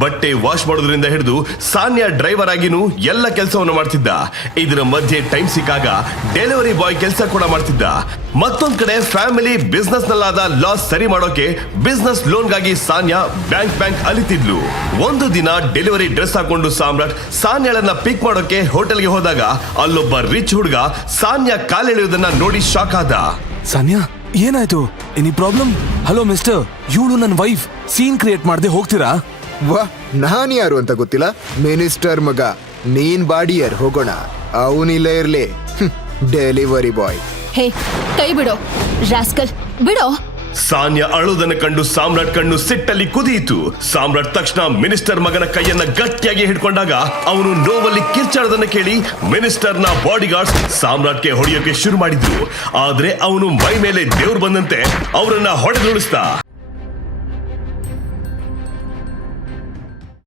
ಬಟ್ಟೆ ವಾಶ್ ಮಾಡೋದ್ರಿಂದ ಹಿಡಿದು ಸಾನ್ಯಾ ಡ್ರೈವರ್ ಆಗಿನೂ ಎಲ್ಲ ಕೆಲಸವನ್ನು ಮಾಡ್ತಿದ್ದ. ಇದರ ಮಧ್ಯೆ ಟೈಮ್ ಸಿಕ್ಕಾಗ ಡೆಲಿವರಿ ಬಾಯ್ ಕೆಲಸ ಕೂಡ ಮಾಡ್ತಿದ್ದ. ಮತ್ತೊಂದ್ ಕಡೆ ಫ್ಯಾಮಿಲಿ ಬಿಸ್ನೆಸ್ ನಲ್ಲಾದ ಲಾಸ್ ಸರಿ ಮಾಡೋಕೆ ಬಿಸ್ನೆಸ್ ಲೋನ್ಗಾಗಿ ಸಾನ್ಯಾ ಬ್ಯಾಂಕ್ ಅಲಿತಿದ್ಲು. ಒಂದು ದಿನ ಡೆಲಿವರಿ ಡ್ರೆಸ್ ಹಾಕೊಂಡು ಸಾಮ್ರಾಟ್ ಸಾನ್ಯಾಳನ್ನ ಪಿಕ್ ಮಾಡೋಕೆ ಹೋಟೆಲ್ಗೆ ಹೋದಾಗ ಅಲ್ಲೊಬ್ಬ ರಿಚ್ ಹುಡುಗ ಸಾನ್ಯಾ ಕಾಲೆಳೆಯುವುದನ್ನ ನೋಡಿ ಶಾಕ್ ಆದ. ಸಾನ್ಯಾ, ಏನಾಯ್ತು? Any problem? ಹಲೋ ಮಿಸ್ಟರ್, ಇವಳು ನನ್ನ ವೈಫ್. ಸೀನ್ ಕ್ರಿಯೇಟ್ ಮಾಡದೆ ಹೋಗ್ತೀರಾ? ವಾ, ನಾನ್ ಯಾರು ಅಂತ ಗೊತ್ತಿಲ್ಲ. ಮಿನಿಸ್ಟರ್ ಮಗ, ನೀನ್ ಬಾಡಿಯರ್, ಹೋಗೋಣ. ಅವನಿಲ್ಲ ಇರ್ಲಿ ಡೆಲಿವರಿ ಬಾಯ್. ಹೇ, ಕೈ ಬಿಡೋ ರಾಸ್ಕಲ್, ಬಿಡೋ. ಸಾನ್ಯಾ ಅಳುವುದನ್ನು ಕಂಡು ಸಾಮ್ರಾಟ್ ಕಣ್ಣು ಸಿಟ್ಟಲ್ಲಿ ಕುದಿಯಿತು. ಸಾಮ್ರಾಟ್ ತಕ್ಷಣ ಮಿನಿಸ್ಟರ್ ಮಗನ ಕೈಯನ್ನ ಗಟ್ಟಿಯಾಗಿ ಹಿಡ್ಕೊಂಡಾಗ ಅವನು ನೋವಲ್ಲಿ ಕಿರ್ಚಾಡೋದನ್ನ ಕೇಳಿ ಮಿನಿಸ್ಟರ್ನ ಬಾಡಿಗಾರ್ಡ್ಸ್ ಸಾಮ್ರಾಟ್ಗೆ ಹೊಡೆಯೋಕೆ ಶುರು ಮಾಡಿದ್ರು. ಆದ್ರೆ ಅವನು ಮೈ ಮೇಲೆ ದೇವ್ರು ಬಂದಂತೆ ಅವರನ್ನ ಹೊಡೆದುಳಿಸ್ತಾ